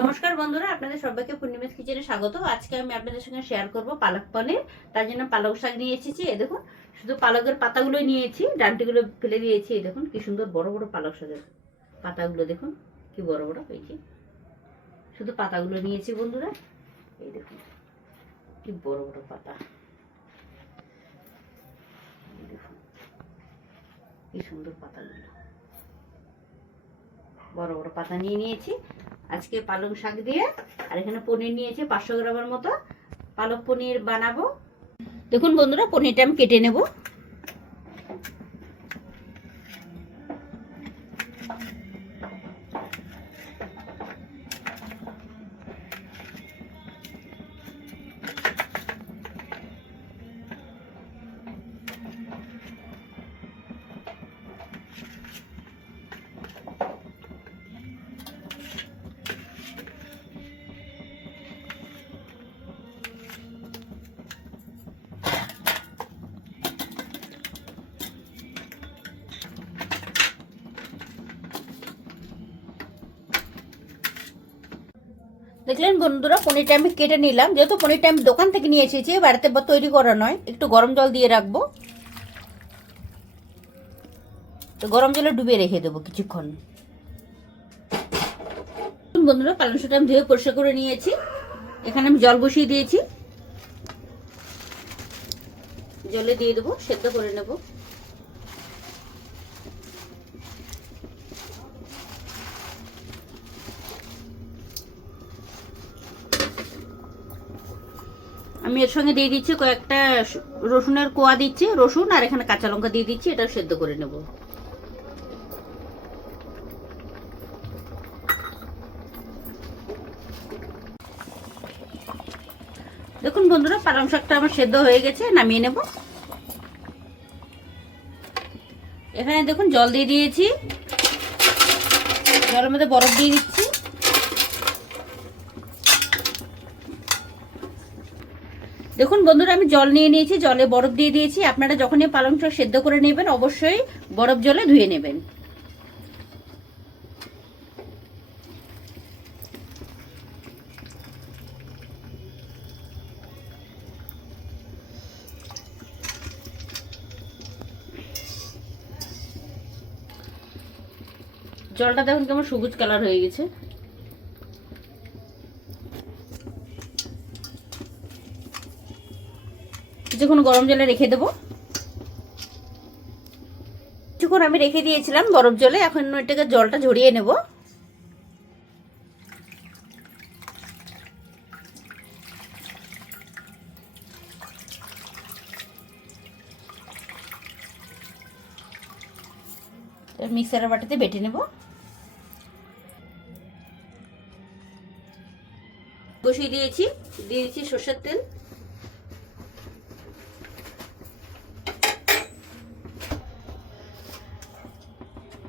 নমস্কার বন্ধুরা, আপনাদের সবাইকে পূর্ণিমাস কিচেনে স্বাগত। আজকে আমি আপনাদের সঙ্গে শেয়ার করব পালক পনির। তার জন্য পালক শাক নিয়ে এসেছি। এই দেখুন, শুধু পালকের পাতাগুলোই নিয়েছি, ডাঁটিগুলো ফেলে দিয়েছি। এই দেখুন কি সুন্দর বড় বড় পালক শাকের পাতাগুলো, দেখুন কি বড় বড় হয়েছে। শুধু পাতাগুলো নিয়েছি বন্ধুরা, এই দেখুন কি বড় বড় পাতা, দেখুন কি সুন্দর পাতাগুলো, বড় বড় পাতা নিয়ে নিয়েছি। আজকে পালং শাক দিয়ে, আর এখানে পনির নিয়েছি 500 গ্রামের মতো। পালক পনির বানাবো। দেখুন বন্ধুরা, পনিরটা আমি কেটে নেব। দেখলেন বন্ধুরা, পনিরটা আমি কেটে নিলাম। যেহেতু পনিরটা আমি দোকান থেকে নিয়ে এসেছি, বাড়িতে তৈরি করা নয়, একটু গরম জল দিয়ে রাখবো। তো গরম জলে ডুবিয়ে রেখে দেবো কিছুক্ষণ। বন্ধুরা, পালং শাকটা আমি ধুয়ে পরিষ্কার করে নিয়েছি। এখানে আমি জল বসিয়ে দিয়েছি, জলে দিয়ে দেবো, সেদ্ধ করে নেব। আমি এর সঙ্গে দিয়ে দিচ্ছি কয়েকটা রসুনের কোয়া দিচ্ছি, রসুন আর এখানে কাঁচা লঙ্কা দিয়ে দিচ্ছি। এটা সেদ্ধ করে নেব। দেখুন বন্ধুরা, পালং শাকটা আমার সেদ্ধ হয়ে গেছে, নামিয়ে নেব। এখানে দেখুন জল দিয়ে দিয়েছি, জলের মধ্যে বরফ দিয়ে দিচ্ছি। দেখুন বন্ধুরা, আমি জল নিয়ে নিয়েছি, জলে বরফ দিয়ে দিয়েছি। আপনারা যখনই পালং শাক সেদ্ধ করে নেবেন, অবশ্যই বরফ জলে ধুয়ে নেবেন। জলটা দেখুন কেমন সবুজ কালার হয়ে গেছে। কিছুক্ষণ গরম জলে রেখে দেবো। কিছুক্ষণ আমি রেখে দিয়েছিলাম বরফ জলে। এখন এটাকে জলটা ঝরিয়ে নেব। মিক্সারের বাটিতে বেটে নেব। বসিয়ে দিয়েছি, দিয়ে দিচ্ছি সরষের তেল।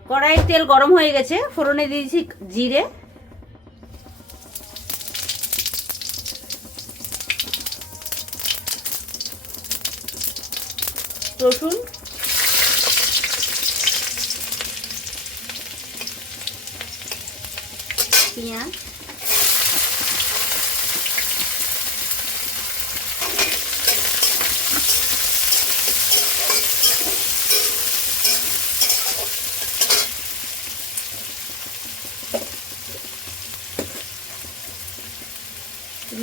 কড়াইয়ের তেল গরম হয়ে গেছে, ফোড়নে দিয়েছি জিরে, রসুন, পেঁয়াজ,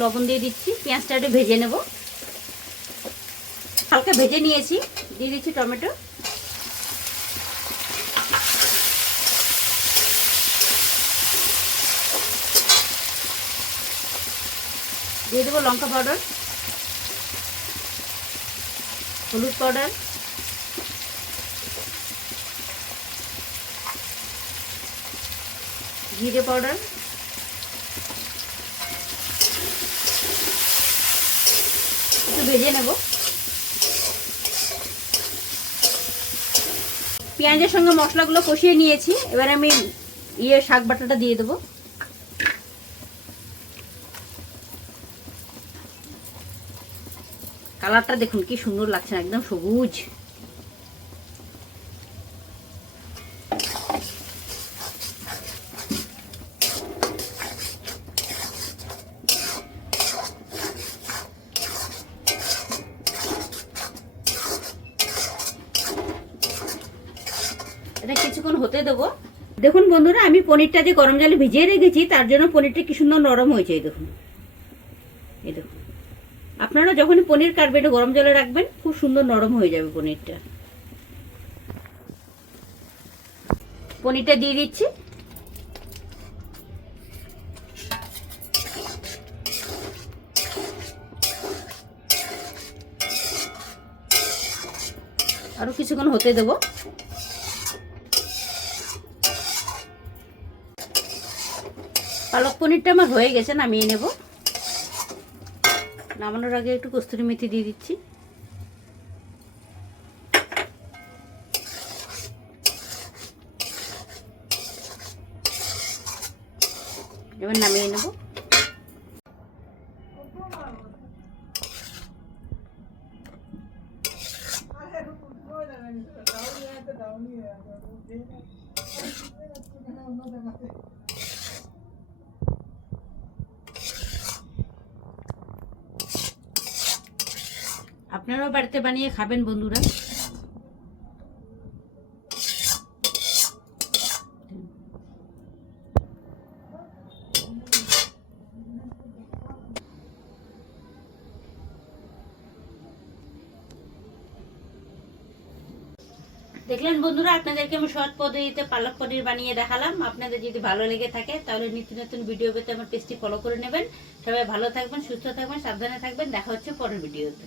লবণ দিয়ে দিচ্ছি। পেঁয়াজটা একটু ভেজে নেব। হালকা ভেজে নিয়েছি, দিয়ে দিচ্ছি টমেটো, দিয়ে দেবো লঙ্কা পাউডার, হলুদ পাউডার, জিরে পাউডার, একটু ভেজে নেব। পেঁয়াজের সঙ্গে মশলাগুলো কষিয়ে নিয়েছি। এবার আমি শাক বাটাটা দিয়ে দেবো। কালারটা দেখুন কি সুন্দর লাগছে, একদম সবুজ। কিছুক্ষণ হতে দেবো। দেখুন বন্ধুরা, আমি পনিরটা যে গরম জলে ভিজিয়ে রেখেছি তার জন্য পনিরটা কি সুন্দর নরম হয়েছে। এই দেখুন, এই দেখুন, আপনারা যখনই পনির কাটবেন এটা গরম জলে রাখবেন, খুব সুন্দর নরম হয়ে যাবে পনিরটা। পনিরটা দিয়ে দিচ্ছি। আরো কিছুক্ষণ হতে দেবো। পালক পনিরটা আমার হয়ে গেছে, নামিয়ে নেব। নামানোর আগে একটু কস্তুরি মেথি দিয়ে দিচ্ছি। এবার নামিয়ে নেব। আপনারাও বাড়িতে বানিয়ে খাবেন বন্ধুরা। দেখলেন বন্ধুরা, আপনাদেরকে আমি সহজ পদ্ধতিতে পালক পনির বানিয়ে দেখালাম। আপনাদের যদি ভালো লেগে থাকে তাহলে নিত্য নতুন ভিডিও পেতে আমার পেজটি ফলো করে নেবেন। সবাই ভালো থাকবেন, সুস্থ থাকবেন, সাবধানে থাকবেন। দেখা হচ্ছে পরের ভিডিওতে।